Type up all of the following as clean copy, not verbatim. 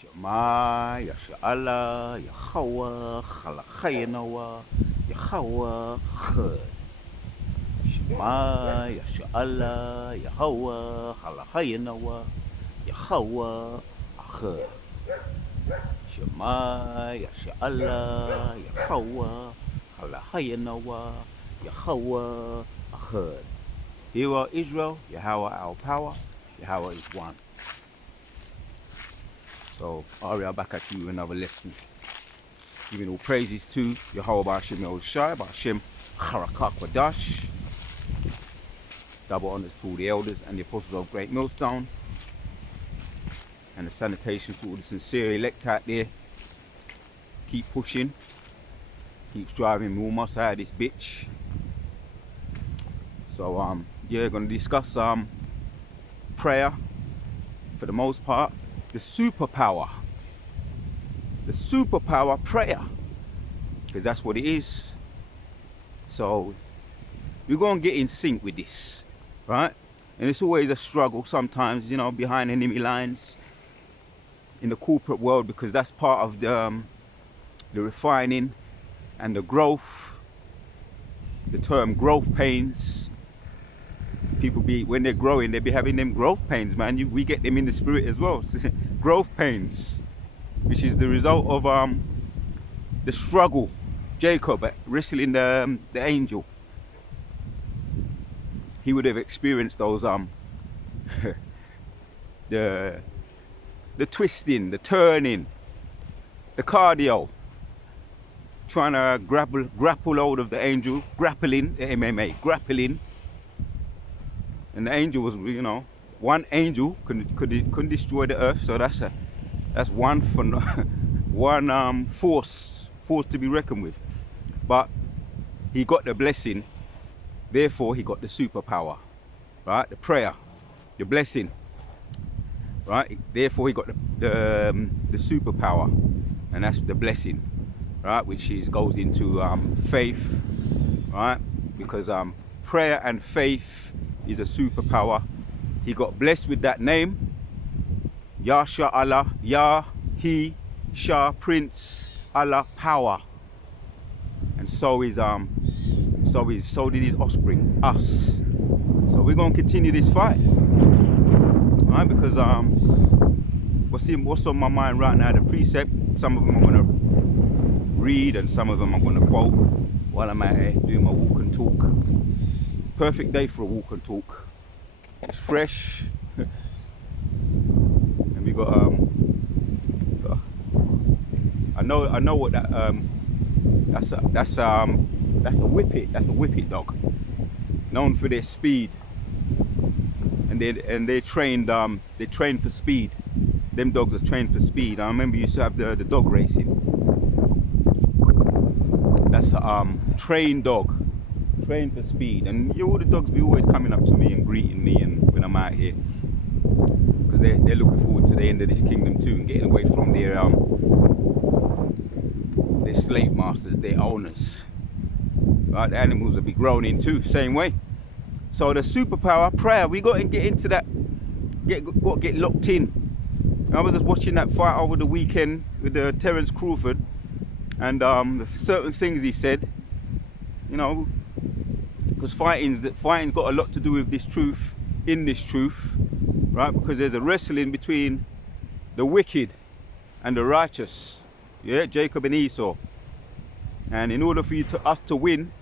Shema, Yasha'Allah, Yahweh, Chalachayinawa, Yahweh, Chud. Shema, Yasha'Allah, Yahweh, Chalachayinawa, Yahweh, Chud. Shema, Yasha'Allah, Yahweh, Chalachayinawa, Yahweh, Chud. Hear, O Israel, Yahweh our power, Yahweh is one. So, Ari, back at you with another lesson. Giving all praises to Yahweh Ba'ashem Yahushai, Ba'ashem Harakak Wadash. Double honors to all the elders and the apostles of Great Millstone. And the sanitation to all the sincere elect out there. Keep pushing. Keep striving. We're almost out of this bitch. So, yeah, gonna discuss prayer for the most part. The superpower prayer, because that's what it is. So we're going to get in sync with this, right? And it's always a struggle sometimes, you know, behind enemy lines in the corporate world, because that's part of the refining and the growth. The term growth pains. People when they're growing, they be having them growth pains, man. We get them in the spirit as well. Growth pains, which is the result of the struggle. Jacob wrestling the angel. He would have experienced those the twisting, the turning, the cardio, trying to grapple hold of the angel, grappling, grappling. And the angel was, you know, one angel couldn't destroy the earth, so that's one force to be reckoned with. But he got the blessing, therefore he got the superpower, right? The prayer, the blessing, right? Therefore he got the superpower, and that's the blessing, right? Which goes into faith, right? Because prayer and faith is a superpower. He got blessed with that name, Yasha Allah, Yah, He, Shah, Prince, Allah, power. And so did his offspring, us. So we're gonna continue this fight, right? Because what's on my mind right now, the precept. Some of them I'm gonna read, and some of them I'm gonna quote while I'm out here doing my walk and talk. Perfect day for a walk and talk. It's fresh, and we got I know what that's a whippet. That's a whippet dog, known for their speed, and they trained for speed. Them dogs are trained for speed. I remember you used to have the dog racing. That's a trained dog. Trained for speed, and all the dogs be always coming up to me and greeting me, and when I'm out here, because they're looking forward to the end of this kingdom too, and getting away from their slave masters, their owners. Right, the animals will be grown in too, same way. So the superpower prayer, we got to get into that. Get locked in. I was just watching that fight over the weekend with the Terence Crawford, and the certain things he said, you know. Because fighting's got a lot to do with this truth, right? Because there's a wrestling between the wicked and the righteous, yeah, Jacob and Esau. And in order for us to win,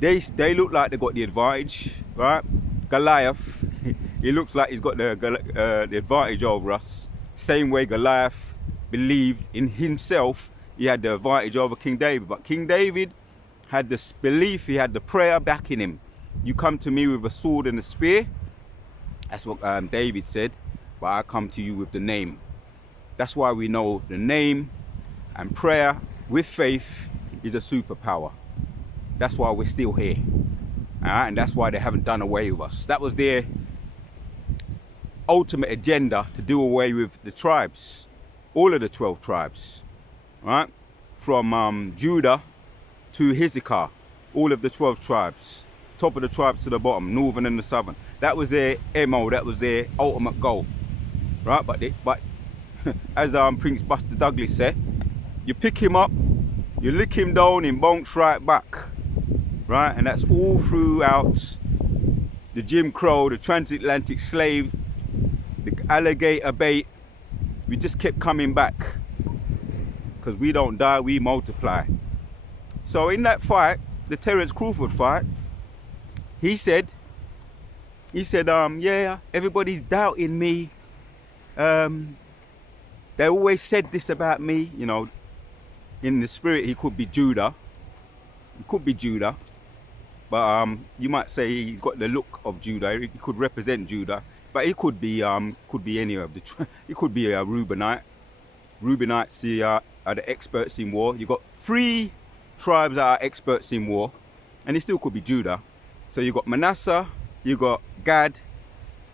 they look like they got the advantage, right? Goliath, he looks like he's got the advantage over us. Same way Goliath believed in himself, he had the advantage over King David. But King David had this belief, he had the prayer backing him. You come to me with a sword and a spear, that's what David said, but I come to you with the name. That's why we know the name and prayer with faith is a superpower. That's why we're still here, and that's why they haven't done away with us. That was their ultimate agenda, to do away with the tribes, all of the 12 tribes, right? From Judah to Hezekiah, all of the 12 tribes, top of the tribes to the bottom, northern and the southern. That was their MO, that was their ultimate goal, right? But as Prince Buster Douglas said, you pick him up, you lick him down, he bounce right back, right? And that's all throughout the Jim Crow, the transatlantic slave, the alligator bait. We just kept coming back because we don't die, we multiply. So in that fight, the Terence Crawford fight, he said, yeah, everybody's doubting me. They always said this about me, you know. In the spirit, he could be Judah. He could be Judah, but you might say he's got the look of Judah. He could represent Judah, but he could be any of the. He could be a Reubenite. Reubenites are the experts in war. You got 3 tribes that are experts in war, and he still could be Judah. So you got Manasseh, you got Gad,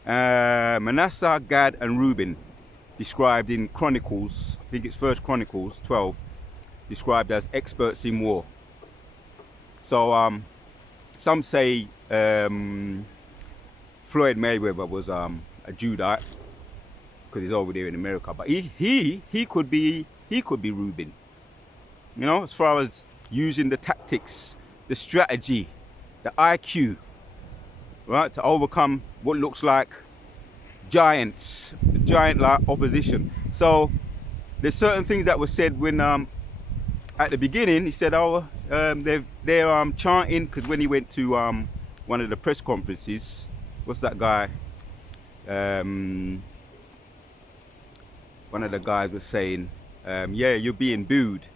Manasseh, Gad, and Reuben, described in Chronicles. I think it's 1 Chronicles 12. Described as experts in war. So some say Floyd Mayweather was a Judite because he's over there in America, but he could be Reuben. You know, as far as using the tactics, the strategy, the IQ, right, to overcome what looks like giants, the giant-like opposition. So there's certain things that were said when at the beginning, he said, they're chanting, because when he went to one of the press conferences, what's that guy? One of the guys was saying, yeah, you're being booed,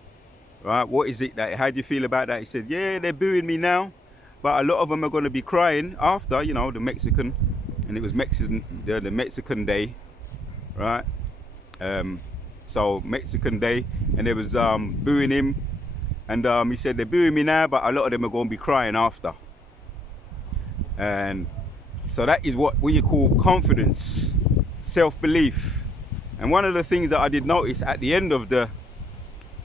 right? What is it how do you feel about that? He said, yeah, they're booing me now, but a lot of them are going to be crying after, you know, the Mexican, and it was the Mexican Day, right? So Mexican Day, and they was booing him, and he said they're booing me now, but a lot of them are going to be crying after. And so that is what you call confidence, self-belief. And one of the things that I did notice at the end of the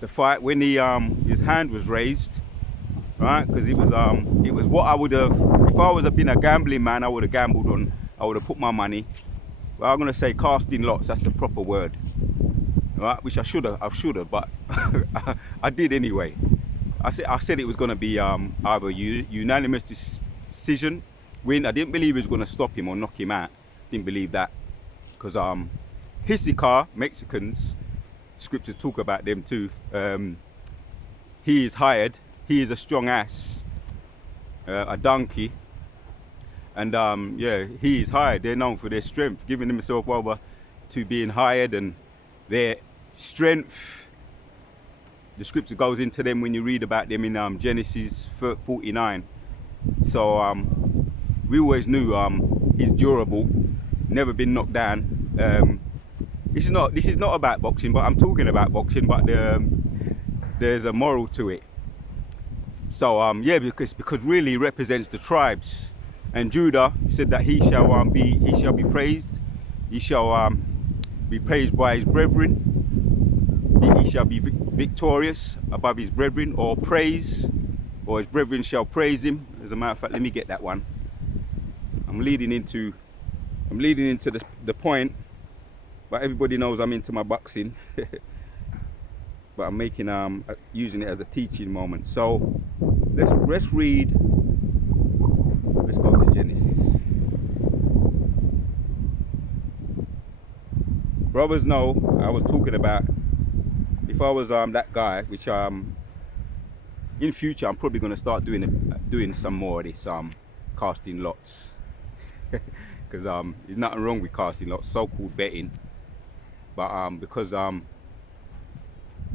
fight, when his hand was raised, right? Because it was what I would have, if I was been a gambling man, I would have gambled on. I would have put my money. Well, I'm gonna say casting lots. That's the proper word. Right, which I should have, but I did anyway. I said it was going to be either unanimous decision win. I didn't believe it was going to stop him or knock him out. Didn't believe that, because Issachar, Mexicans, scriptures talk about them too. He is hired. He is a strong ass, a donkey, and yeah, he is hired. They're known for their strength, giving themselves over to being hired, and their strength, the scripture goes into them when you read about them in Genesis 49. So we always knew he's durable, never been knocked down. This is not about boxing, but I'm talking about boxing, but there's a moral to it. So yeah, because really he represents the tribes, and Judah said that he shall be praised, he shall be praised by his brethren. He shall be victorious above his brethren, or praise, or his brethren shall praise him. As a matter of fact, let me get that one. I'm leading into the point, but everybody knows I'm into my boxing. But I'm making using it as a teaching moment. So let's read. Let's go to Genesis. Brothers know I was talking about, if I was that guy, which in future I'm probably going to start doing some more of this casting lots, because there's nothing wrong with casting lots, so-called betting, but because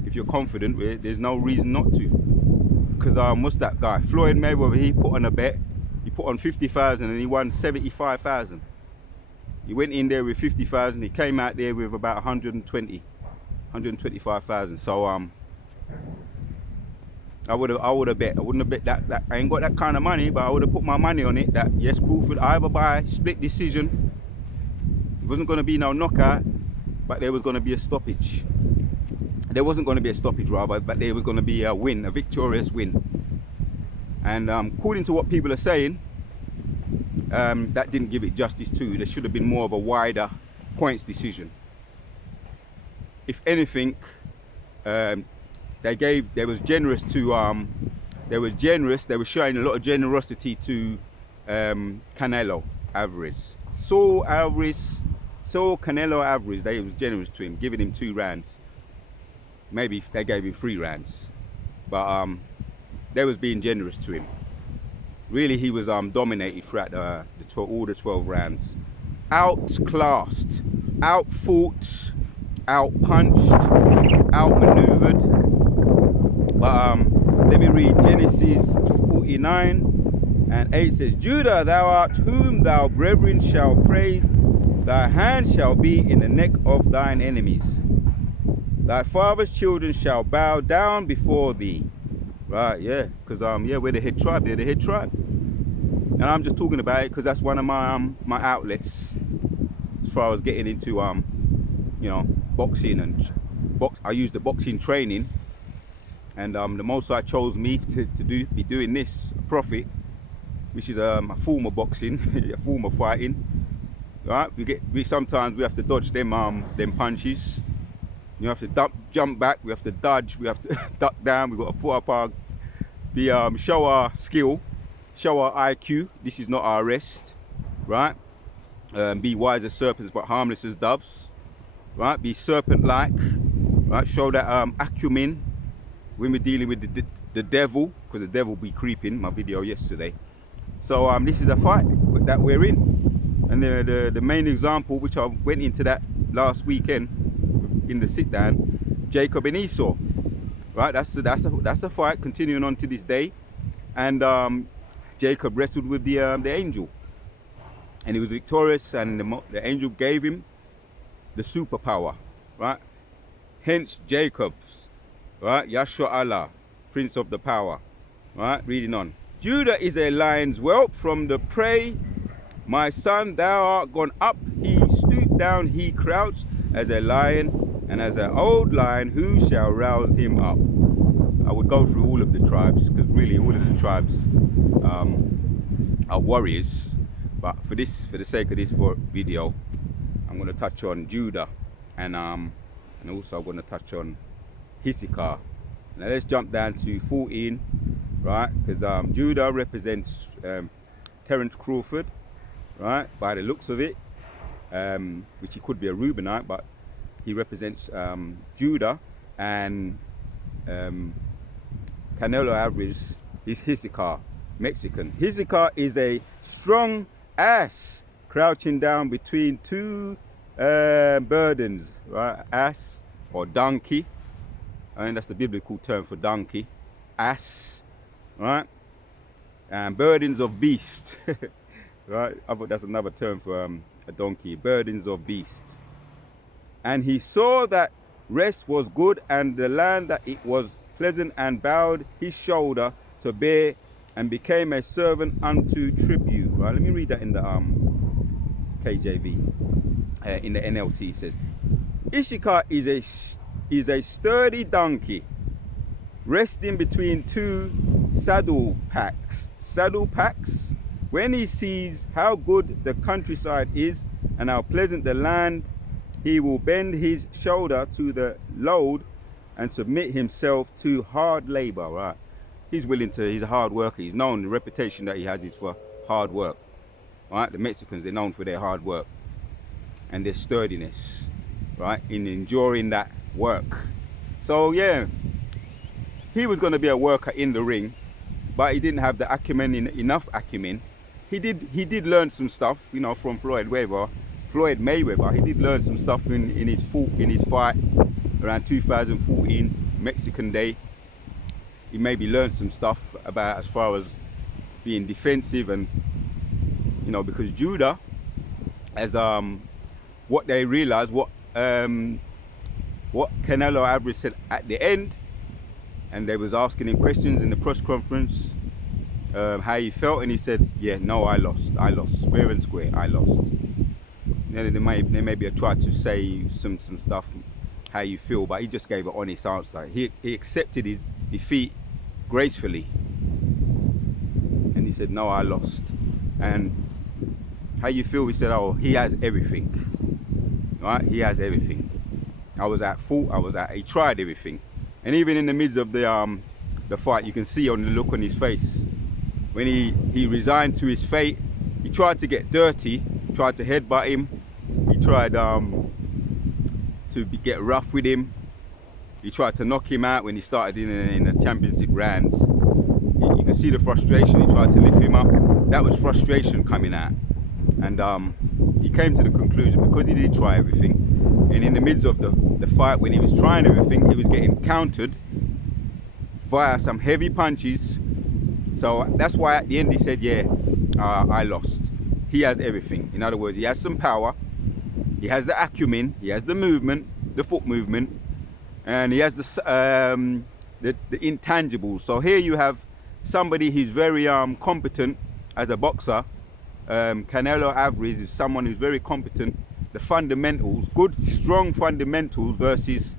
if you're confident with it, there's no reason not to. Because what's that guy, Floyd Mayweather, he put on a bet, he put on 50,000 and he won 75,000. He went in there with 50,000, he came out there with about 125,000. So I would have bet. I wouldn't have bet that I ain't got that kind of money, but I would have put my money on it that yes, Crawford either by split decision. It wasn't going to be no knockout, but there was going to be a stoppage. There wasn't going to be a stoppage rather, but there was going to be a win, a victorious win. And according to what people are saying, that didn't give it justice too. There should have been more of a wider points decision. if anything, they was generous to they were showing a lot of generosity to Canelo Alvarez. Saul Canelo Alvarez, they was generous to him, giving him 2 rounds. Maybe they gave him 3 rounds, but they was being generous to him. Really, he was dominated throughout all the 12 rounds. Outclassed, outfought, outpunched, outmaneuvered. But let me read Genesis 49:8 says, Judah, thou art whom thy brethren shall praise. Thy hand shall be in the neck of thine enemies. Thy father's children shall bow down before thee. Right, yeah, because we're the head tribe. They're the head tribe, and I'm just talking about it because that's one of my outlets as far as getting into boxing and I use the boxing training, and the Most High chose me to be doing this, a prophet, which is a form of boxing, a form of fighting. Right, we sometimes have to dodge them punches. You have to jump back, we have to dodge, we have to duck down, we've got to put up show our skill, show our IQ. This is not our rest, right? Be wise as serpents but harmless as doves, right? Be serpent-like, right? Show that acumen when we're dealing with the devil, because the devil be creeping, my video yesterday. So this is a fight that we're in. And the main example, which I went into that last weekend, in the sit down, Jacob and Esau, right? That's a fight continuing on to this day, and Jacob wrestled with the angel, and he was victorious, and the angel gave him the superpower, right? Hence Jacob's, right? Yashua Allah, Prince of the Power, right? Reading on. Judah is a lion's whelp from the prey. My son, thou art gone up. He stooped down, he crouched as a lion. And as an old lion, who shall rouse him up? I would go through all of the tribes, because really all of the tribes are warriors. But for the sake of this video, I'm going to touch on Judah, and also I'm going to touch on Issachar. Now let's jump down to 14, right? Because Judah represents Terence Crawford, right? By the looks of it, which he could be a Reubenite, but he represents Judah, and Canelo Alvarez is Issachar, Mexican. Issachar is a strong ass crouching down between 2 burdens, right? Ass or donkey. I mean, that's the biblical term for donkey. Ass, right? And burdens of beast, right? I thought that's another term for a donkey. Burdens of beast. And he saw that rest was good, and the land that it was pleasant, and bowed his shoulder to bear, and became a servant unto tribute. Right, let me read that in the KJV. In the NLT it says, Issachar is a sturdy donkey, resting between 2 saddle packs. Saddle packs. When he sees how good the countryside is and how pleasant the land, he will bend his shoulder to the load and submit himself to hard labor, right? He's a hard worker. He's known, the reputation that he has is for hard work, right? The Mexicans, they're known for their hard work and their sturdiness, right? In enduring that work. So yeah, he was going to be a worker in the ring, but he didn't have the acumen, enough acumen. He did learn some stuff, from Floyd Mayweather. He did learn some stuff in his fight around 2014 Mexican Day. He maybe learned some stuff about as far as being defensive, and because Judah, as what they realized, what Canelo Alvarez said at the end, and they was asking him questions in the press conference, how he felt, and he said, yeah, no, I lost fair and square, I lost. They maybe tried to say some stuff, how you feel, but he just gave an honest answer. He accepted his defeat gracefully, and he said, no, I lost. And how you feel? He said, oh, he has everything, right? He has everything. I was at fault. He tried everything, and even in the midst of the fight, you can see on the look on his face when he resigned to his fate. He tried to get dirty, tried to headbutt him. He tried get rough with him. He tried to knock him out when he started in the championship rounds. You can see the frustration. He tried to lift him up. That was frustration coming out, and he came to the conclusion, because he did try everything, and in the midst of the fight, when he was trying everything, he was getting countered via some heavy punches. So that's why at the end he said, yeah, I lost. He has everything. In other words, he has some power, he has the acumen, he has the movement, the foot movement, and he has the intangibles. So here you have somebody who's very competent as a boxer. Canelo Alvarez is someone who's very competent. The fundamentals, good, strong fundamentals versus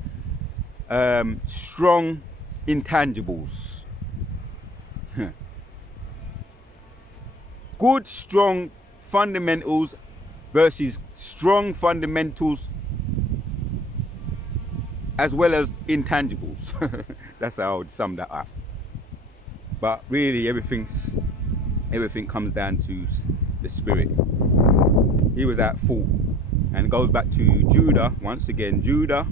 strong intangibles. Good, strong fundamentals versus strong fundamentals as well as intangibles. That's how I would sum that up. But really, everything comes down to the spirit. He was at fault, and it goes back to Judah once again. Judah,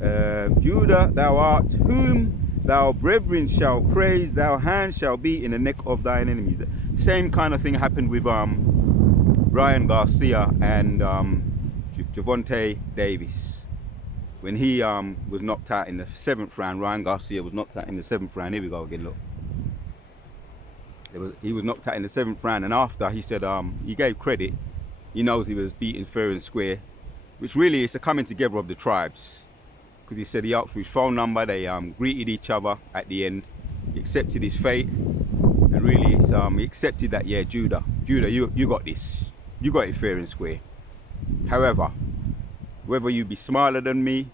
thou art whom thou brethren shall praise, thou hand shall be in the neck of thine enemies. Same kind of thing happened with Ryan Garcia and Gervonta Davis. When he was knocked out in the 7th round, Ryan Garcia was knocked out in the 7th round. Here we go again, look. He was knocked out in the 7th round, and after he said he gave credit. He knows he was beaten fair and square, which really is the coming together of the tribes. Because he said he asked for his phone number, they greeted each other at the end. He accepted his fate, and really it's, he accepted that, yeah, Judah, you got this. You got it fair and square. However, whether you be smaller than me,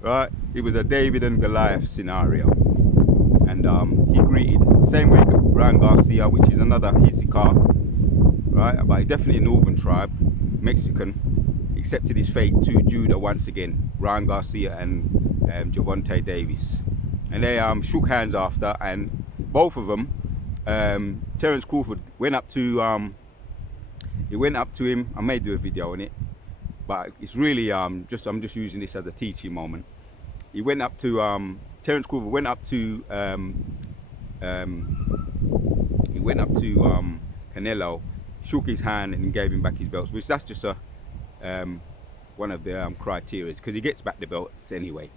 right? It was a David and Goliath scenario. And he greeted, same way Ryan Garcia, which is another Issachar, right? But definitely a northern tribe, Mexican, accepted his fate to Judah once again, Ryan Garcia and Gervonta Davis. And they shook hands after, and both of them, Terence Crawford went up to him. I may do a video on it, but it's really I'm just using this as a teaching moment. He went up to Terence Crawford went up to Canelo, shook his hand and gave him back his belts, which that's just a one of the criteria, because he gets back the belts anyway.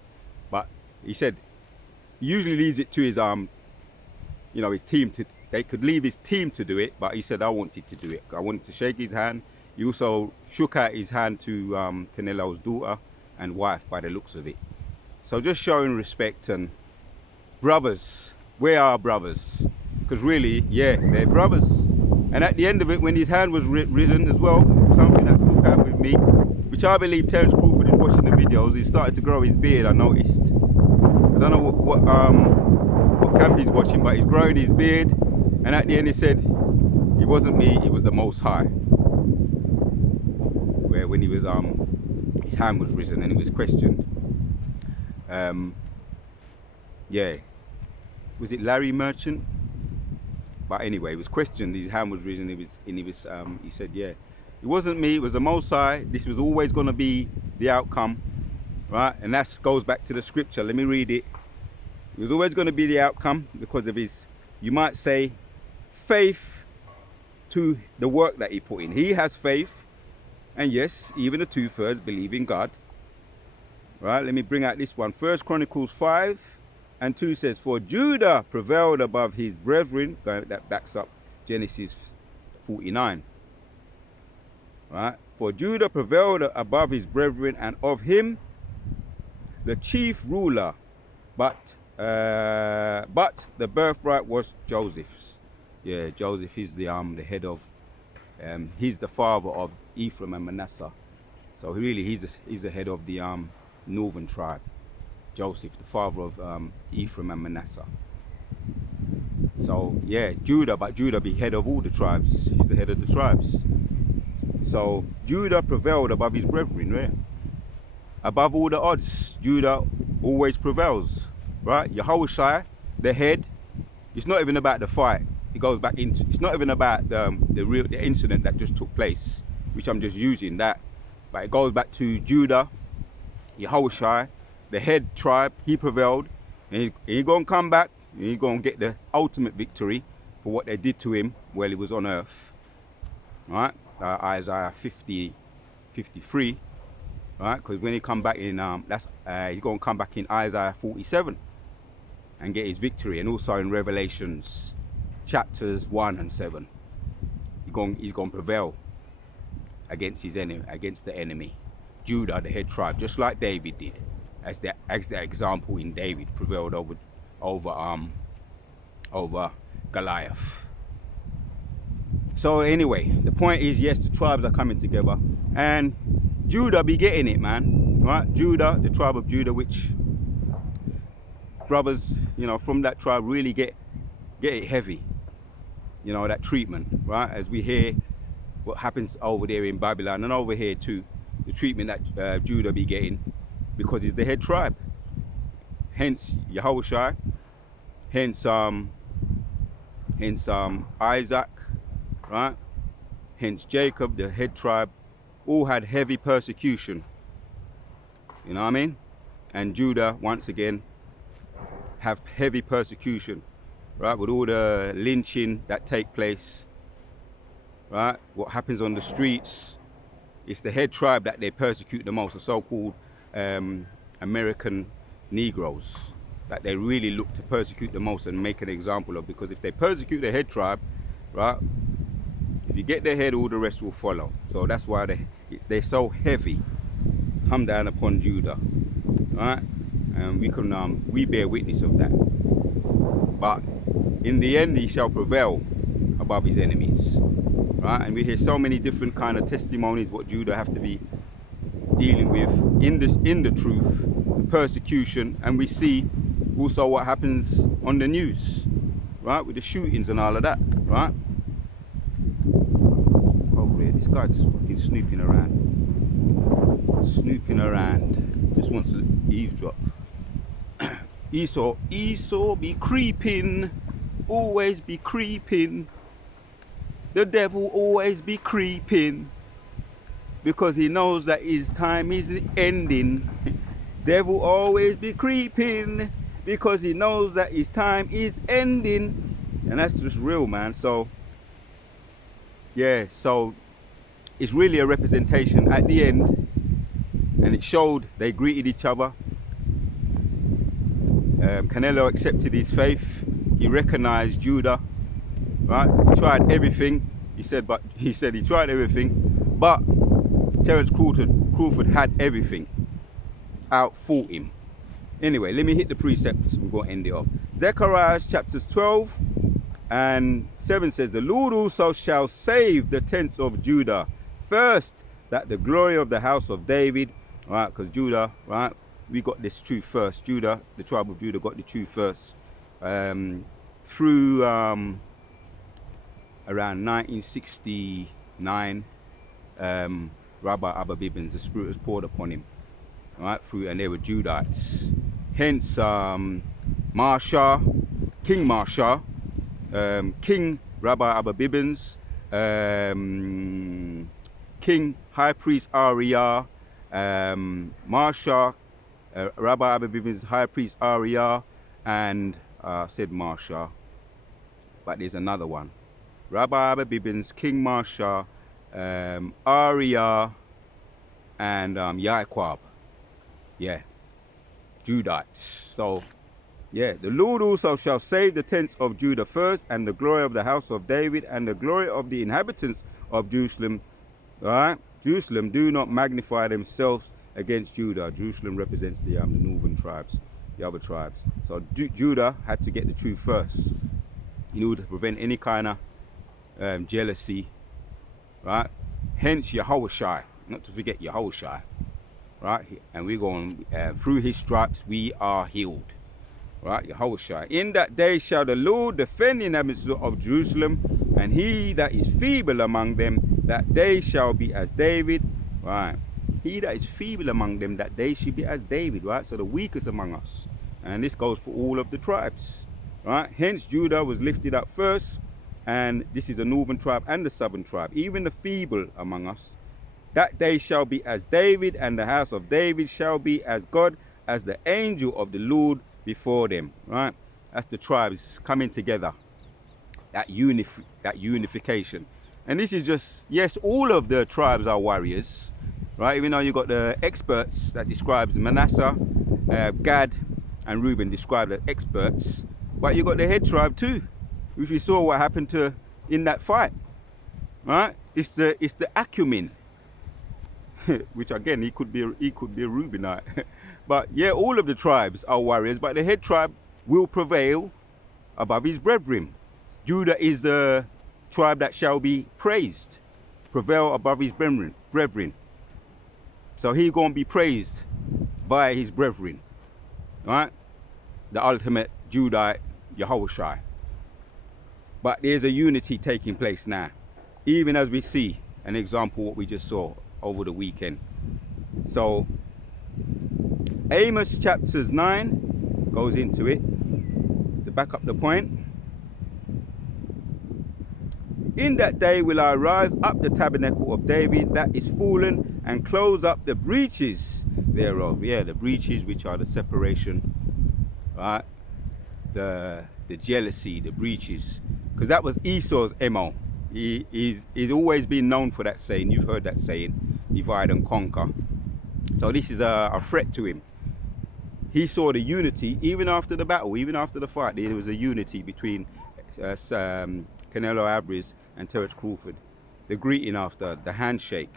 But he said he usually leaves it to his his team to. They could leave his team to do it, but he said I wanted to do it. I wanted to shake his hand. He also shook out his hand to Canelo's daughter and wife, by the looks of it. So just showing respect. And brothers, where are brothers? Because really, yeah, they're brothers. And at the end of it, when his hand was risen as well, something that stuck out with me, which I believe Terence Crawford is watching the videos, he started to grow his beard, I noticed. I don't know what camp he's watching, but he's growing his beard. And at the end he said, it wasn't me, it was the Most High. Where when he was, his hand was risen and it was questioned. Yeah, was it Larry Merchant? But anyway, it was questioned, his hand was risen, he said, yeah, it wasn't me, it was the Most High. This was always going to be the outcome, right? And that goes back to the scripture. Let me read it. It was always going to be the outcome because of his, you might say, faith to the work that he put in. He has faith, and yes, even the 2/3 believe in God. Right, let me bring out this one. 1 Chronicles 5:2 says, for Judah prevailed above his brethren. That backs up Genesis 49. Right, for Judah prevailed above his brethren, and of him the chief ruler, but the birthright was Joseph's. Yeah, Joseph is the head of, he's the father of Ephraim and Manasseh. So really, he's the head of the northern tribe. Joseph, the father of Ephraim and Manasseh. So yeah, but Judah be head of all the tribes. He's the head of the tribes. So Judah prevailed above his brethren, right? above all the odds, Judah always prevails, right? Yahushua, the head, it's not even about the fight. It goes back into, it's not even about the incident that just took place, which I'm just using that, but it goes back to Judah, Yahushua, the head tribe. He prevailed, and he's gonna come back, and he's gonna get the ultimate victory for what they did to him while he was on earth, right? Isaiah 53, right? Because when he come back in, he's gonna come back in Isaiah 47 and get his victory, and also in Revelations chapters 1 and 7, he's gonna prevail against his enemy, against the enemy, Judah, the head tribe, just like David did, as the example in David prevailed over Goliath. So anyway, the point is, yes, the tribes are coming together, and Judah be getting it, man, right? Judah, the tribe of Judah, which brothers, you know, from that tribe really get it heavy, you know, that treatment, right? As we hear what happens over there in Babylon, and over here too, the treatment that Judah be getting, because he's the head tribe. Hence Yahushua, hence Isaac, right? Hence Jacob, the head tribe, all had heavy persecution. You know what I mean? And Judah, once again, have heavy persecution, right? With all the lynching that take place, right? What happens on the streets, it's the head tribe that they persecute the most, the so-called American Negroes, that they really look to persecute the most and make an example of, because if they persecute the head tribe, right, if you get their head, all the rest will follow. So that's why they're so heavy, come down upon Judah, right? And we bear witness of that. But in the end, he shall prevail above his enemies, right? And we hear so many different kind of testimonies what Judah have to be dealing with in the truth, the persecution, and we see also what happens on the news, right, with the shootings and all of that, right? Over here, this guy's just fucking snooping around, just wants to eavesdrop. Esau be creeping, always be creeping. The devil always be creeping, because he knows that his time is ending. Devil always be creeping, because he knows that his time is ending. And that's just real, man. So yeah, so it's really a representation at the end, and it showed they greeted each other. Canelo accepted his faith. He recognized Judah, right? He tried everything. He said he tried everything, but Terence Crawford had everything. Outfought him. Anyway, let me hit the precepts. We're going to end it off. Zechariah chapters 12 and 7 says, the Lord also shall save the tents of Judah first, that the glory of the house of David, right? Because Judah, right? We got this truth first. Judah, the tribe of Judah, got the truth first. Through around 1969, Rabbi Abba Bibbins, the Spirit was poured upon him, right? And they were Judites. Hence, Marsha, King Marsha, King Rabbi Abba Bibbins, King High Priest Ariyah, Marsha, Rabbi Abba Bibbins, High Priest Ariyah, and said Marsha, but there's another one. Rabbi Abba Bibbins, King Marsha, Ariyah, and Yaquab. Yeah, Judites. So yeah, the Lord also shall save the tents of Judah first, and the glory of the house of David, and the glory of the inhabitants of Jerusalem. All right, Jerusalem do not magnify themselves against Judah. Jerusalem represents the northern tribes, the other tribes. So Judah had to get the truth first in order to prevent any kind of jealousy, right? Hence Yahushua, not to forget Yahushua, right? And we're going through his stripes we are healed, right? Yahushua. In that day shall the Lord defend the inhabitants of Jerusalem, and he that is feeble among them, that day shall be as David, right? he that is feeble among them, that they should be as David, right? So the weakest among us. And this goes for all of the tribes, right? Hence Judah was lifted up first, and this is the northern tribe and the southern tribe, even the feeble among us, that they shall be as David, and the house of David shall be as God, as the angel of the Lord before them, right? That's the tribes coming together, that unification. And this is just, yes, all of the tribes are warriors, right? Even though you got the experts that describes Manasseh, Gad and Reuben described as experts, but you got the head tribe too, which we saw what happened to in that fight, right? It's the acumen, which again he could be a Reubenite. But yeah, all of the tribes are warriors, but the head tribe will prevail above his brethren. Judah is the tribe that shall be praised, prevail above his brethren. So he gonna be praised by his brethren, right? The ultimate Judite Yahushua. But there's a unity taking place now, even as we see an example what we just saw over the weekend. So Amos chapters 9 goes into it to back up the point. In that day will I rise up the tabernacle of David that is fallen, and close up the breaches thereof. Yeah, the breaches, which are the separation, right? The jealousy, the breaches, because that was Esau's MO. He's always been known for that saying. You've heard that saying, divide and conquer. So this is a threat to him. He saw the unity even after the battle, even after the fight. There was a unity between Canelo Alvarez and Terence Crawford. The greeting after, the handshake,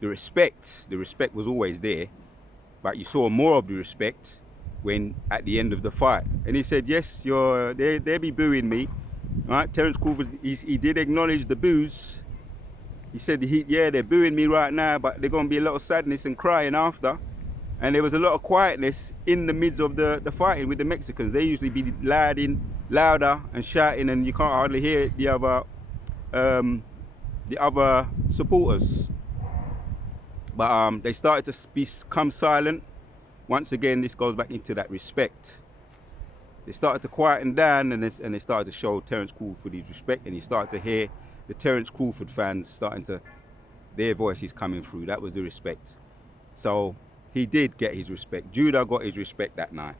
the respect was always there, but you saw more of the respect when at the end of the fight. And he said, yes, they be booing me, right? Terence Crawford, he did acknowledge the boos. He said, yeah, they're booing me right now, but there's going to be a lot of sadness and crying after. And there was a lot of quietness in the midst of the fighting with the Mexicans. They usually be louder and shouting, and you can't hardly hear the other supporters. But they started to become silent. Once again, this goes back into that respect. They started to quieten down, and they started to show Terence Crawford his respect, and you started to hear the Terence Crawford fans starting to, their voices coming through. That was the respect. So he did get his respect. Judah got his respect that night,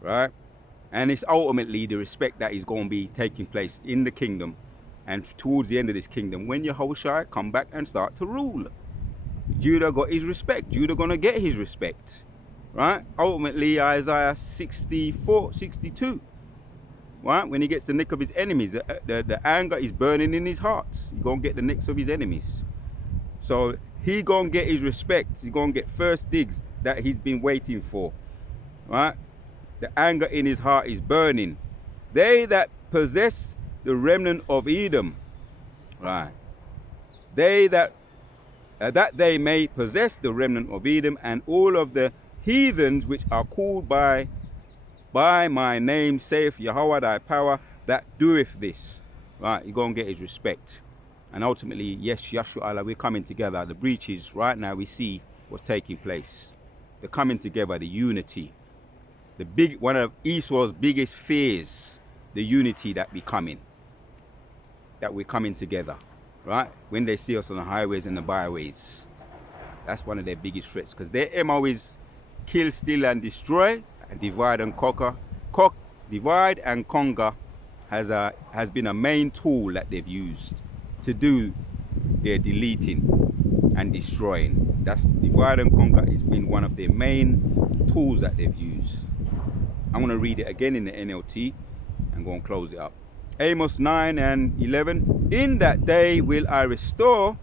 right? And it's ultimately the respect that is going to be taking place in the kingdom, and towards the end of this kingdom, when Yahushua come back and start to rule. Judah got his respect. Judah going to get his respect, right? Ultimately, Isaiah 64, 62, right? When he gets the nick of his enemies, the anger is burning in his heart. He's going to get the nicks of his enemies. So he going to get his respect. He's going to get first digs that he's been waiting for, right? The anger in his heart is burning. They that possess the remnant of Edom, right? They that they may possess the remnant of Edom, and all of the heathens which are called by my name, saith Yahweh thy power, that doeth this. Right, you're going to get his respect. And ultimately, yes, Yahshua Allah, we're coming together. The breaches, right now, we see what's taking place. The coming together, the unity. One of Esau's biggest fears, the unity that we're coming together, right? When they see us on the highways and the byways, that's one of their biggest threats, because their MO is kill, steal, and destroy, and divide and conquer. Divide and conquer has been a main tool that they've used to do their deleting and destroying. That's divide and conquer has been one of their main tools that they've used. I'm going to read it again in the NLT and go and close it up. Amos 9 and 11. In that day will I restore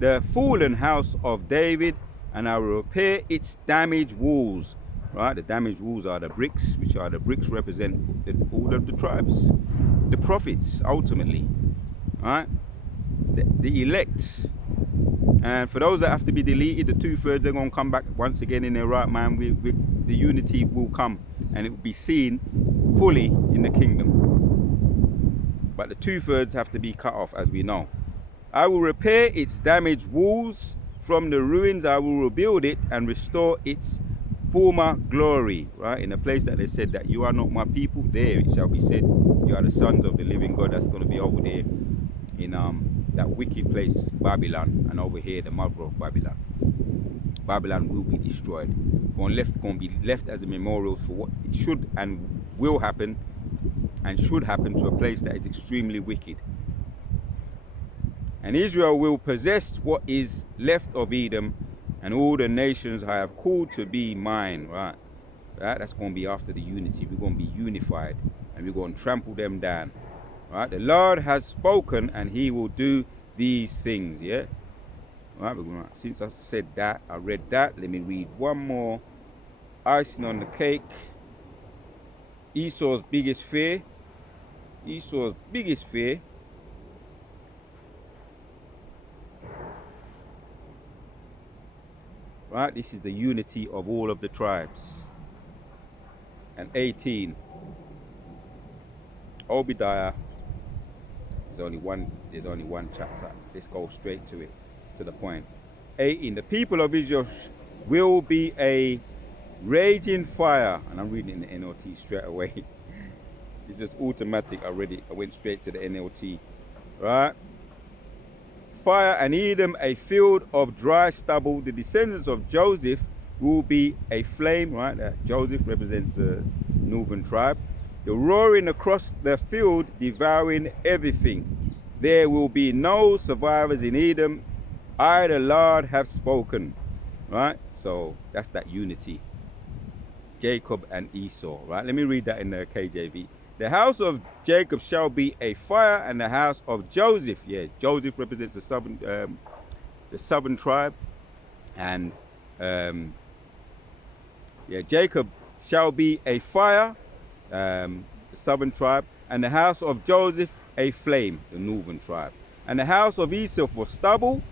the fallen house of David, and I will repair its damaged walls. Right, the damaged walls are the bricks, which are the bricks represent all of the tribes, the prophets ultimately, right? The elect. And for those that have to be deleted, the 2/3, they're going to come back once again in their right mind. The unity will come, and it will be seen fully in the kingdom. But the 2/3 have to be cut off, as we know. I will repair its damaged walls From the ruins I will rebuild it and restore its former glory. Right? In the place that they said that you are not my people, there it shall be said, you are the sons of the living God. That's going to be over there in that wicked place, Babylon, and over here, the mother of Babylon. Babylon will be destroyed. Going to be left as a memorial for what it should and will happen, and should happen to a place that is extremely wicked. And Israel will possess what is left of Edom, and all the nations I have called to be mine. Right? That's going to be after the unity. We're going to be unified, and we're going to trample them down. Right? The Lord has spoken, and He will do these things. Yeah. Right. Since I said that, I read that. Let me read one more. Icing on the cake. Esau's biggest fear. Esau's biggest fear. Right, this is the unity of all of the tribes. And 18, Obadiah. There's only one chapter. Let's go straight to it, to the point. 18, the people of Israel will be a raging fire. And I'm reading in the NLT straight away. It's just automatic. I went straight to the NLT. Right? Fire, and Edom a field of dry stubble. The descendants of Joseph will be a flame. Right? Joseph represents the northern tribe. The roaring across the field, devouring everything. There will be no survivors in Edom. I, the Lord, have spoken. Right? So that's that unity. Jacob and Esau. Right? Let me read that in the KJV. The house of Jacob shall be a fire, and the house of Joseph. Yeah, Joseph represents the southern tribe, and Jacob shall be a fire, the southern tribe, and the house of Joseph a flame, the northern tribe, and the house of Esau for stubble,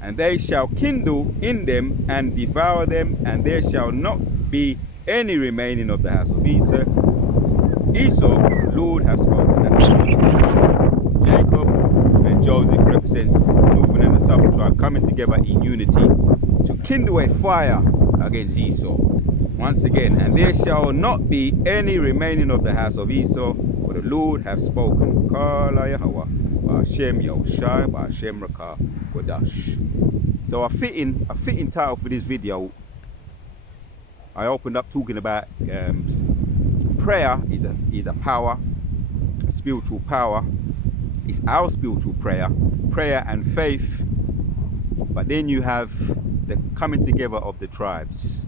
and they shall kindle in them and devour them, and there shall not be any remaining of the house of Esau. The Lord has spoken. That's unity. Jacob and Joseph represents the northern and the southern tribe coming together in unity to kindle a fire against Esau. Once again, and there shall not be any remaining of the house of Esau, for the Lord has spoken. Kala Yahweh, Ba'ashem Yahushai, Ba'ashem Rakah Wadash. So a fitting title for this video. I opened up talking about prayer is a power, a spiritual power. It's our spiritual prayer and faith. But then you have the coming together of the tribes,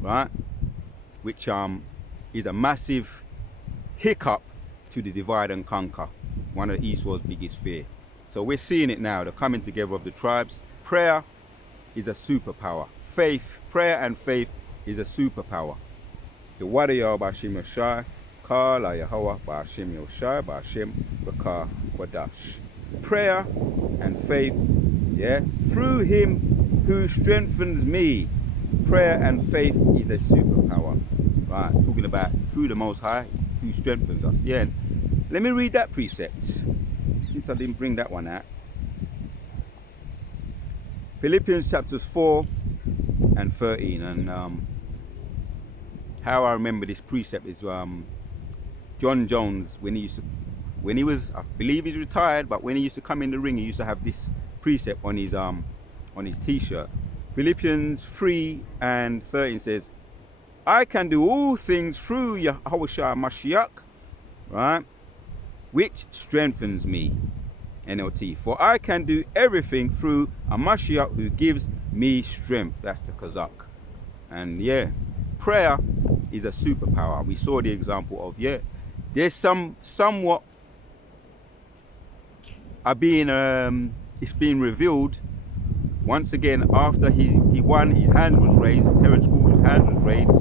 right? Which is a massive hiccup to the divide and conquer. One of Esau's biggest fear. So we're seeing it now, the coming together of the tribes. Prayer is a superpower. Prayer and faith is a superpower. The Wadayaw Ba'ashem Yoshai, Kala Yahweh Ba'ashem Yoshai, Ba'ashem Rakah Wadash. Prayer and faith, yeah, through Him who strengthens me. Prayer and faith is a superpower. Right, talking about through the Most High who strengthens us. Yeah, let me read that precept, since I didn't bring that one out. Philippians chapters 4 and 13, and how I remember this precept is John Jones, when he was, I believe he's retired, but when he used to come in the ring, he used to have this precept on his t-shirt. Philippians 3 and 13 says, I can do all things through Yahushua Mashiach, right, which strengthens me. NLT. For I can do everything through a Mashiach who gives me strength. That's the Kazakh. And yeah, prayer is a superpower. We saw the example of, yeah, there's somewhat it's being revealed once again after he won. His hand was raised. Terence Crawford's hand was raised.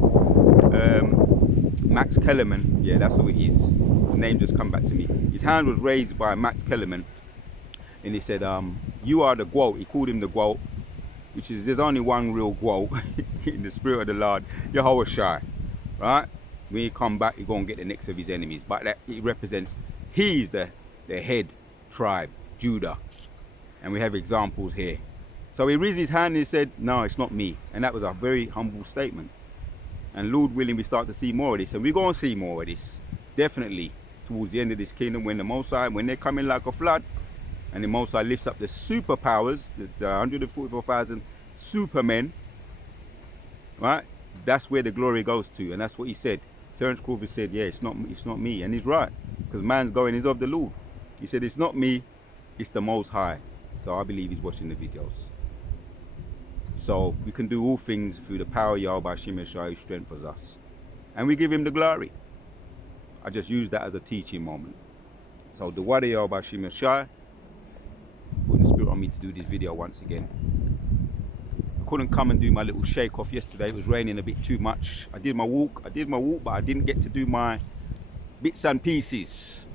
Max Kellerman, yeah, that's what his name just come back to me. His hand was raised by Max Kellerman, and he said, you are the Gwalt. He called him the Gwalt, which is, there's only one real Gwalt in the spirit of the Lord, Yahweh Shai, right? When he come back, he's going to get the necks of his enemies. But that he represents, he's the head tribe, Judah. And we have examples here. So he raised his hand and he said, no, it's not me. And that was a very humble statement. And Lord willing, we start to see more of this. And we're going to see more of this, definitely, towards the end of this kingdom, when the Most High, when they're coming like a flood, and the Most High lifts up the superpowers, the 144,000 supermen, right? That's where the glory goes to. And that's what he said. Terence Crawford said, yeah, it's not me. And he's right, because man's going is of the Lord. He said, it's not me, it's the Most High. So I believe he's watching the videos. So we can do all things through the power of Yahweh Hashem Yeshua who strengthens us. And we give him the glory. I just use that as a teaching moment. So the word of Yahweh Hashem Yeshua put the spirit on me to do this video once again. I couldn't come and do my little shake off yesterday. It was raining a bit too much. I did my walk, but I didn't get to do my bits and pieces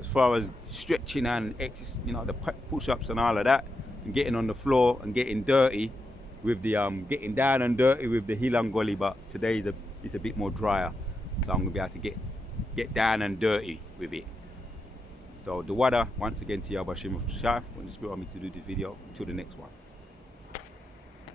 as far as stretching and the push-ups and all of that, and getting on the floor and getting dirty with the getting down and dirty with the Hilangoli. But today is a bit more drier, so I'm gonna be able to get down and dirty with it. So the water once again to Yahweh Hashem Yeshua, putting the spirit on me to do this video. Until the next one.